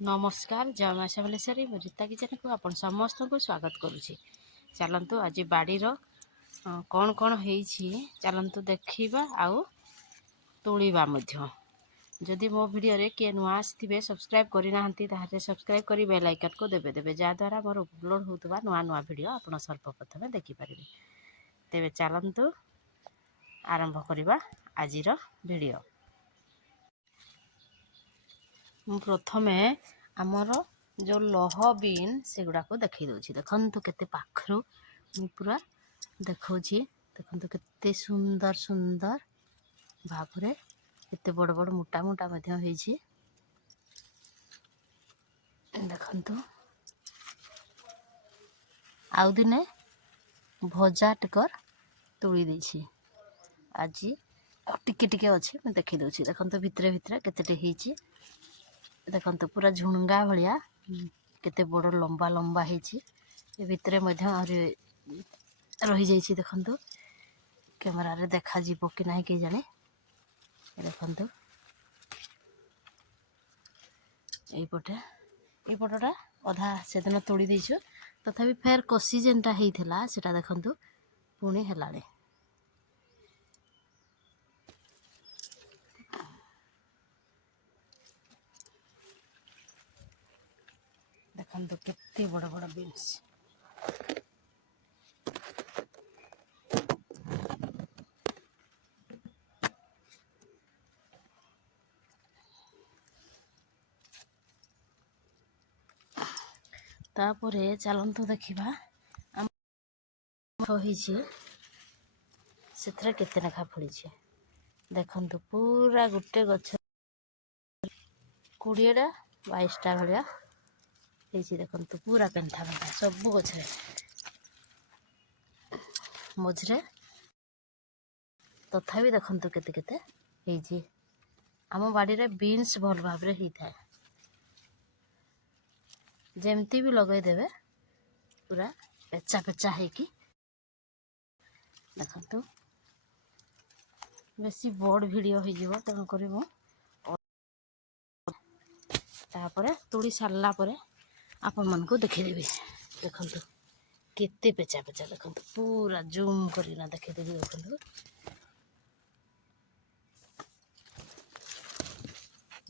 नमस्कार जय माँ समलेश्वरी मो रीता किचन को आप समस्त को स्वागत करुँची। चलतु आज बाड़ी कौन कौन होईछि चलतु देखा आउ तोड़वा जदि मो वीडियो रे किए नुआ आसथिबे सब्सक्राइब करना ताहले सब्सक्राइब कर बेल आइकन को देबे देबे जहाँद्वारा मोर अपलोड होता नुआ नुआ वीडियो आप सर्वप्रथम देखिपारे। तेबे चलतु आरंभ करवा आज वीडियो। प्रथमे आमर जो लह बीन से गुड़ाक देखई दूसरी देखु केते पाखरु पूरा देखौछि देखु केते सुंदर सुंदर भावरे केते बड़ बड़ मोटा मोटा होईछि देखु आउ दिने भजा टिकर तोड़ी देछि आज टिके टिके अच्छे मैं देखई दूसरी देखु भितरे भितरे केते होईछि देखु पूरा झुणगा भाया केते बड़ लंबा लंबा होईछि ए भितरे रही जाइछि देखु कैमरा रे देखा जीवो कि नहीं के जाने देखु एपटा अधा से दिन तोड़ी देछु तथापि फेर कषि जेनटा होइथिला सेटा देखु पुणी हेलाड़े देखु केते बड़ बड़ बीन्स तापरे चलतु देखा से केते लेखा फड़ी देखु पूरा गोटे गछ 20टा 22टा भाया देखु पूरा पेंथा पेंथा सब गछ मझे तथापि देखु केते केते आम बाड़ी रे बीन्स भल भाव होता है जमती भी लगेदेवे पूरा पेचा पेचा होगी देखु बेसी बड़ वीडियो हो तेणुक तापर तोड़ी सारा आपण मन को देखीदेवी देखु केते पेचा पेचा देखु पूरा जूम करना देखीदेवी देखु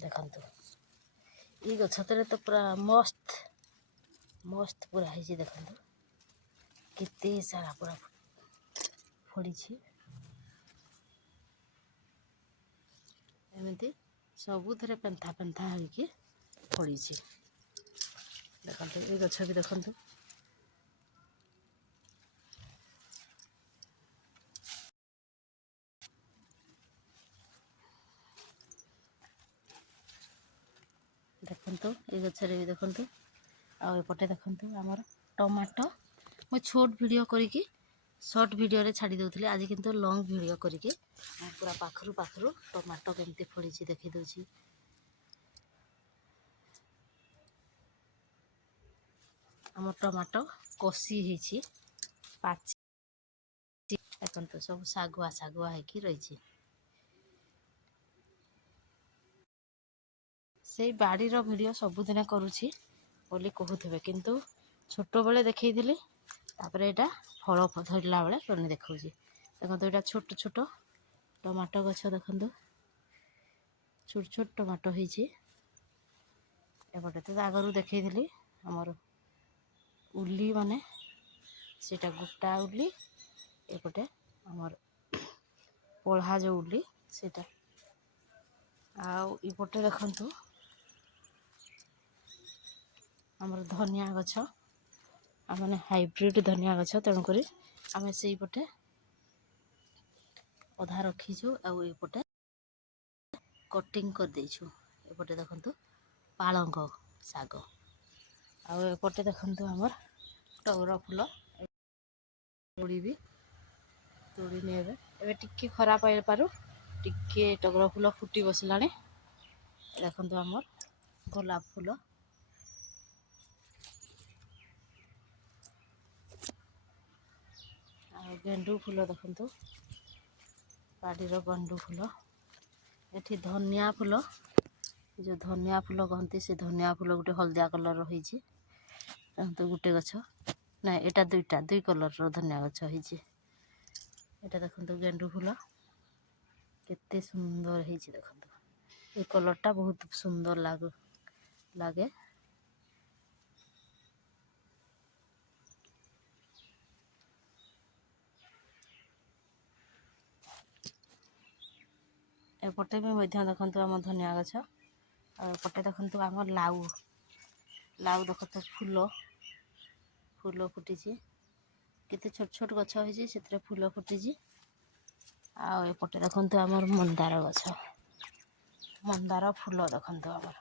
देखु ये गछतरे तो पूरा मस्त मस्त पूरा है देखु केते सारा पूरा फड़ी एमती सबुथ पेंथा पेंथा होगी फड़ी देखु ये गछ भी देखु देखु ये गछरे भी देखु आउपटे देखु आमर टमाटो मो छोट वीडियो करी शॉर्ट वीडियो रे छाड़ी दउथले आज किंतु लॉन्ग वीडियो करी पूरा पाखरु पाखरु टमाटो केमती फड़ी देखी दउची आम टमाटो कषि होईछि पाची देखु सब सागुआ सागुआ होगी रही से बाड़ी वीडियो सबुदिन करुँची बोली कहूथे किंतु छोट बेले देखी तापर यहाँ फल धरला बेले पुणी देखा देखो यहाँ छोट छोट टमाटो गछ देखु छोट छोट टमाटो होईछि एपटे तो आगरू देखी आमर उली माने सेटा गोटा उली एपटे आमर पढ़ा जो उली सेटा आउपटे देखु आमर धनिया गछ आमने हाइब्रिड धनिया गछ तेणुक आम से पटे अधा रखीचु आउपटे कटिंग कर देछु एपटे देखु पालंग साग आउपटे देखु आमर टगर फूल तोड़ी भी तोड़ी नहीं एवं टिके खरा पाई पारू टिके टगर फूल फुटी बसला देखु आमर गोलाप फूल गेंडू फूल देखु बाड़ीर गेंडू फूल एठी धनिया फूल जो धनिया फूल कहती से धनिया फूल गोटे हलदिया कलर रही तो गोटे गछ ना एटा दुई कलर धनिया गछ होइए। एटा देखो गेंडू फूल केते सुंदर है देखो ये कलरटा बहुत सुंदर लगे। एपटे भी देखो आम धनिया गछ एपटे देखो आम लाउ लाउ देखो फूल फूल फुटी केते छोट छोट गछ होइए से फूल फुटी। आउटे देखो आमर मंदार गछ मंदार फूल देखो आमर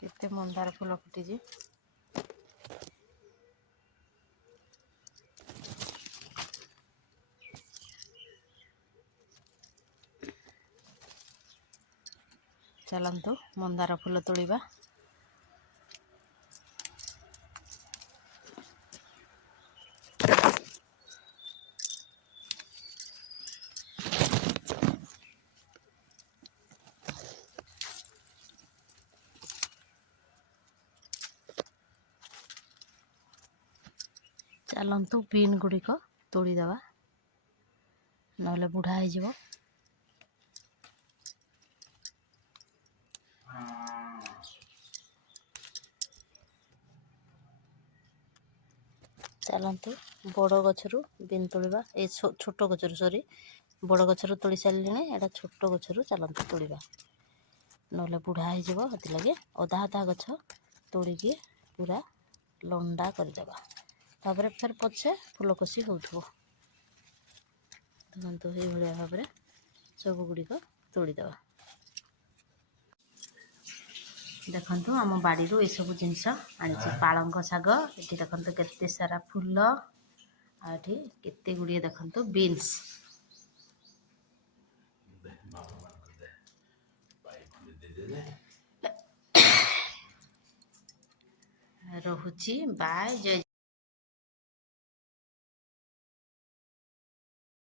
केते मंदार फूल फुटी। चलतु मंदार फूल तोड़िबा। चलतु बीन गुड़िक तोड़ीदवा नहले बुढ़ा हो। चलतु बड़ गछरू बीन तोड़िबा ए छोट गछरू सॉरी बड़ गछरू तोड़ी सारे एटा छोट गछरू चलतु तोड़िबा नहले बुढ़ा हो लगे अधा अधा गछ तोड़िकी पूरा लंडा करदेबा तापर फिर पछे फुलकोसी होउथबो। देखो ये भाव में सब गुड़िक तोड़ीदवा। देखु आम बाड़ी ये सब जिनस आनी पालंग शाग ये देखो केते सारा फूल आठी केते गुड़िए देखो बीन्स रहुची बाय जय।